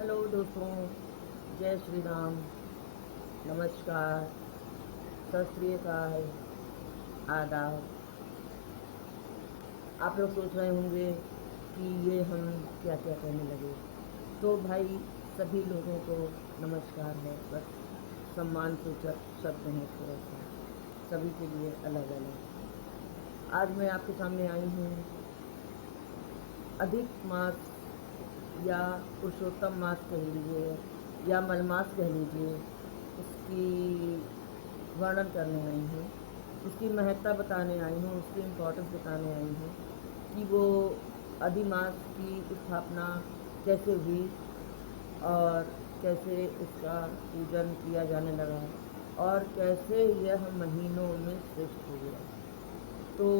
Hello दोस्तों, जय श्री राम, नमस्कार, सत श्री अकाल, आदाब। आप लोग सोच रहे होंगे कि ये हम क्या क्या कहने लगे। तो भाई, सभी लोगों को नमस्कार है, बस सम्मान सूचक शब्द हैं थोड़ा सा, सभी के लिए अलग अलग। आज मैं आपके सामने आई हूँ अधिक मास या पुरुषोत्तम मास कह लीजिए या मलमास कह लीजिए, उसकी वर्णन करने आई हूँ, उसकी महत्ता बताने आई हूँ, उसकी इम्पोर्टेंस बताने आई हूँ कि वो अधिमास की स्थापना कैसे हुई और कैसे इसका पूजन किया जाने लगा और कैसे यह महीनों में श्रेष्ठ हो गया। तो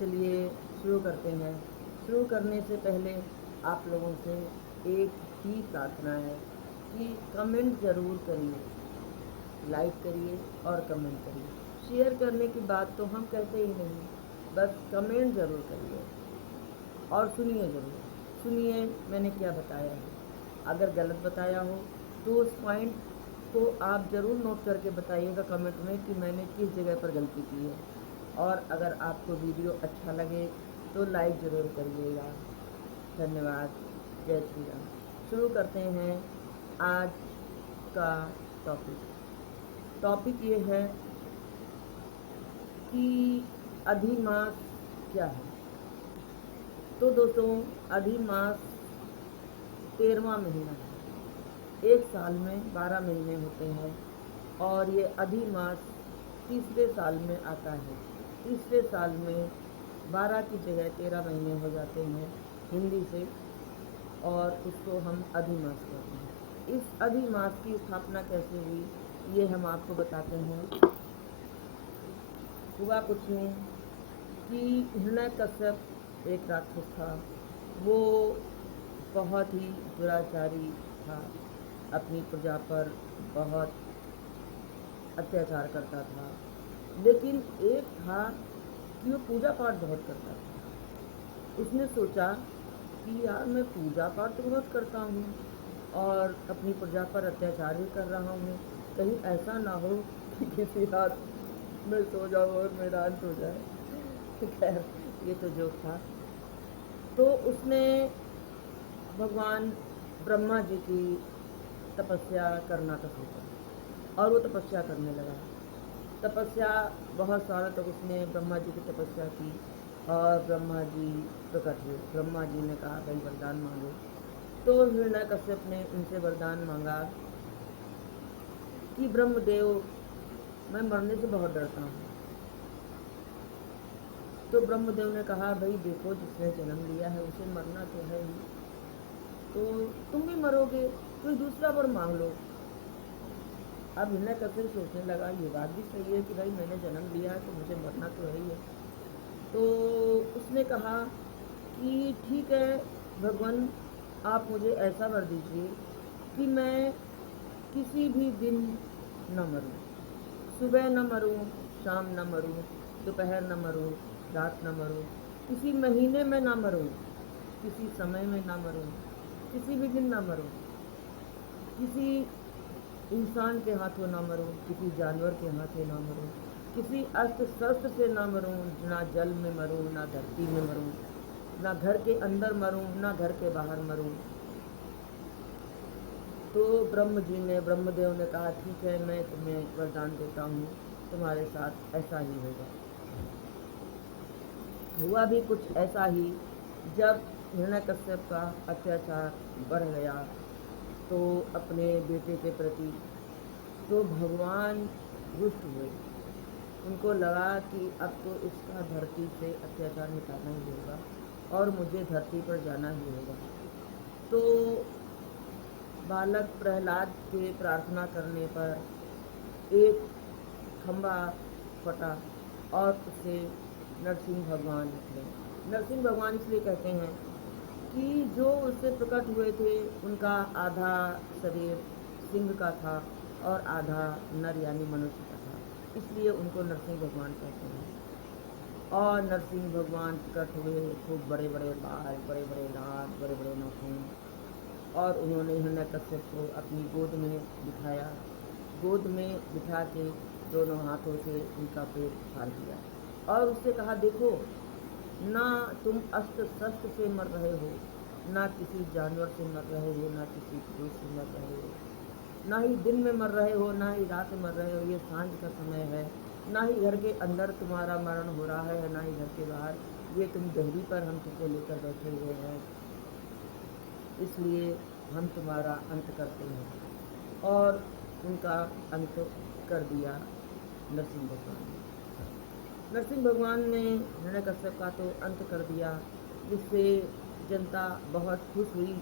चलिए शुरू करते हैं। शुरू करने से पहले आप लोगों से एक ही प्रार्थना है कि कमेंट ज़रूर करिए, लाइक करिए और कमेंट करिए। शेयर करने की बात तो हम कहते ही नहीं, बस कमेंट ज़रूर करिए और सुनिए ज़रूर। सुनिए मैंने क्या बताया है। अगर गलत बताया हो तो उस पॉइंट को आप ज़रूर नोट करके बताइएगा कमेंट में कि मैंने किस जगह पर गलती की है। और अगर आपको वीडियो अच्छा लगे तो लाइक ज़रूर करिएगा। धन्यवाद। जय श्री राम। शुरू करते हैं आज का टॉपिक ये है कि अधिमास क्या है। तो दोस्तों, अधिमास 13वां महीना है। एक साल में 12 महीने होते हैं और ये अधिमास तीसरे साल में आता है। तीसरे साल में 12 की जगह 13 महीने हो जाते हैं हिंदी से, और उसको हम अधिमास कहते हैं। इस अधिमास की स्थापना कैसे हुई ये हम आपको बताते हैं। हुआ कुछ यूँ कि हिरण्यकश्यप एक राक्षस था। वो बहुत ही दुराचारी था, अपनी प्रजा पर बहुत अत्याचार करता था। लेकिन एक था कि वो पूजा पाठ बहुत करता था। उसने सोचा कि यार मैं पूजा पाठ तो बहुत करता हूँ और अपनी प्रजा पर अत्याचार भी कर रहा हूँ, कहीं ऐसा ना हो कि किसी रात मैं सो जाऊँ और मेरा अंत हो जाए। खैर, ये तो जोक था। तो उसने भगवान ब्रह्मा जी की तपस्या करना का सोचा और वो तपस्या करने लगा। तपस्या बहुत सालों तक उसने ब्रह्मा जी की तपस्या की और ब्रह्मा जी प्रकट हुए। ब्रह्मा जी ने कहा भाई वरदान मांगो। तो हिरण्यकश्यप ने उनसे वरदान मांगा कि ब्रह्मदेव, मैं मरने से बहुत डरता हूँ। तो ब्रह्मदेव ने कहा भाई देखो, जिसने जन्म लिया है उसे मरना तो है ही, तो तुम भी मरोगे, कोई दूसरा वर मांग लो। अब हिरण्यकश्यप सोचने लगा ये बात भी सही है कि भाई मैंने जन्म लिया है तो मुझे मरना तो है ही है। तो उसने कहा कि ठीक है भगवान, आप मुझे ऐसा वर दीजिए कि मैं किसी भी दिन न मरूं, सुबह न मरूं, शाम न मरूं, दोपहर न मरूं, रात न मरूं, किसी महीने में ना मरूं, किसी समय में ना मरूं, किसी भी दिन ना मरूं, किसी इंसान के हाथों ना मरूं, किसी जानवर के हाथों ना मरूं, किसी अस्त्र शस्त्र से ना मरूं, ना जल में मरूं, ना धरती में मरूं, ना घर के अंदर मरूं, ना घर के बाहर मरूं। तो ब्रह्मदेव ने कहा ठीक है, मैं तुम्हें वरदान देता हूँ, तुम्हारे साथ ऐसा ही होगा। हुआ भी कुछ ऐसा ही। जब हिरण्यकश्यप का अत्याचार बढ़ गया तो अपने बेटे के प्रति, तो भगवान रुष्ट हुए। उनको लगा कि अब तो इसका धरती से अत्याचार मिटाना ही होगा और मुझे धरती पर जाना ही होगा। तो बालक प्रहलाद के प्रार्थना करने पर एक खंभा फटा और उससे नरसिंह भगवान निकले। नरसिंह भगवान इसलिए कहते हैं कि जो उससे प्रकट हुए थे उनका आधा शरीर सिंह का था और आधा नर यानी मनुष्य का था, इसलिए उनको नरसिंह भगवान कहते हैं। और नरसिंह भगवान प्रकट हुए, खूब बड़े बड़े बाल, बड़े बड़े दांत, बड़े बड़े नाखून और उन्होंने हिरण्यकश्यप को अपनी गोद में बिठाया, गोद में बिठा के दोनों हाथों से उनका पेट फाड़ दिया और उससे कहा, देखो ना तुम अस्त्र शस्त्र से मर रहे हो, ना किसी जानवर से मर रहे हो, ना किसी पुरुष से मर रहे हो, ना ही दिन में मर रहे हो, ना ही रात में मर रहे हो, ये सांझ का समय है, ना ही घर के अंदर तुम्हारा मरण हो रहा है, ना ही घर के बाहर, ये तुम देहरी पर हम तुमको लेकर बैठे हुए हैं, इसलिए हम तुम्हारा अंत करते हैं। और उनका अंत कर दिया नरसिंह भगवान ने। नरसिंह भगवान ने हिरण्यकश्यप का तो अंत कर दिया, जिससे जनता बहुत खुश हुई।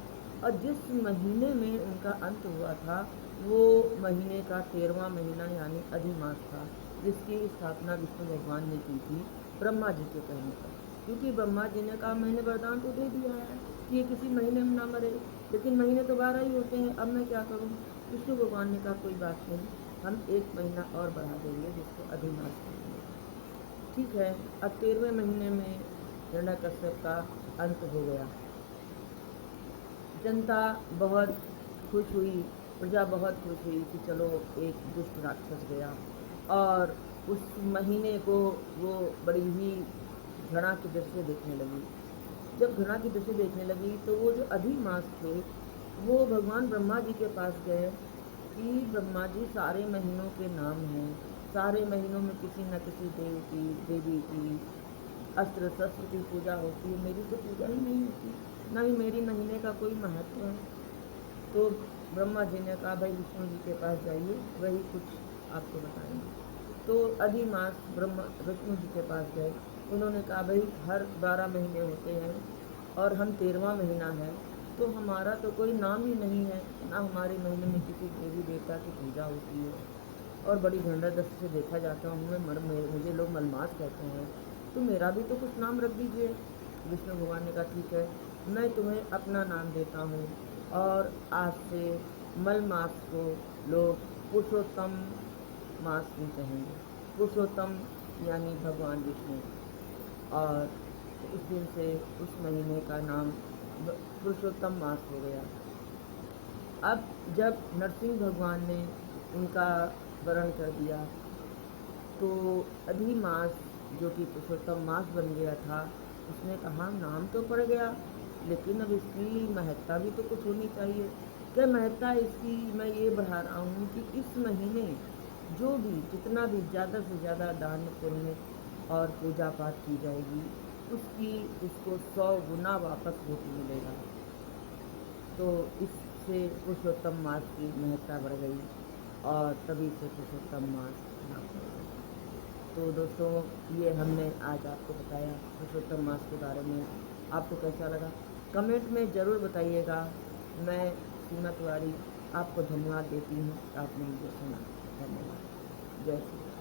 और जिस महीने में उनका अंत हुआ था वो महीने का 13वां महीना यानी अधिमास था, जिसकी स्थापना विष्णु भगवान ने की थी ब्रह्मा जी के कहने पर। क्योंकि ब्रह्मा जी ने कहा, मैंने वरदान तो दे दिया है कि ये किसी महीने में ना मरे, लेकिन महीने तो 12 ही होते हैं, अब मैं क्या करूँ। विष्णु भगवान ने कहा, कोई बात नहीं, हम 1 महीना और बढ़ा देंगे, जिसको अधिमास कहेंगे। ठीक है, अब 13वें महीने में हिरण्यकश्यप का अंत हो गया। जनता बहुत खुश हुई, प्रजा बहुत खुश हुई कि चलो एक दुष्ट राक्षस गया। और उस महीने को वो बड़ी ही घृणा की दृष्टि से देखने लगी। जब घृणा की दृष्टि देखने लगी तो वो जो अधिमास थे वो भगवान ब्रह्मा जी के पास गए कि ब्रह्मा जी, सारे महीनों के नाम हैं, सारे महीनों में किसी न किसी देवी की अस्त्र शस्त्र की पूजा होती है, मेरी तो पूजा ही नहीं होती, ना ही मेरी महीने का कोई महत्व है। तो ब्रह्मा जी ने कहा, भाई विष्णु जी के पास जाइए, वही कुछ आपको बताएंगे। तो अधिमास विष्णु जी के पास गए। उन्होंने कहा, भाई हर 12 महीने होते हैं और हम 13वां महीना है, तो हमारा तो कोई नाम ही नहीं है, ना हमारे महीने में किसी देवी देवता की पूजा होती है और बड़ी घृणा दृष्टि से देखा जाता हूँ मैं, मुझे लोग मलमास कहते हैं, तो मेरा भी तो कुछ नाम रख दीजिए। विष्णु भगवान ने कहा, ठीक है, मैं तुम्हें अपना नाम देता हूँ और आज से मलमास को लोग पुरुषोत्तम मास भी कहेंगे। पुरुषोत्तम यानी भगवान विष्णु। और उस दिन से उस महीने का नाम पुरुषोत्तम मास हो गया। अब जब नरसिंह भगवान ने उनका वरण कर दिया तो अधिमास जो कि पुरुषोत्तम मास बन गया था, उसने कहा, नाम तो पड़ गया, लेकिन अब इसकी महत्ता भी तो कुछ होनी चाहिए। क्या महत्ता इसकी मैं ये बढ़ा रहा हूँ कि इस महीने जो भी जितना भी ज़्यादा से ज़्यादा दान पुण्य और पूजा पाठ की जाएगी, उसको 100 गुना वापस रूप मिलेगा। तो इससे पुरुषोत्तम मास की महत्ता बढ़ गई और तभी से पुरुषोत्तम मास नाम पड़ गया। तो दोस्तों, ये हमने आज आपको बताया पुरुषोत्तम मास के बारे में। आपको कैसा लगा कमेंट में ज़रूर बताइएगा। मैं सीमा तिवारी आपको धन्यवाद देती हूँ, आपने मुझे सुना। धन्यवाद। जय श्री राम।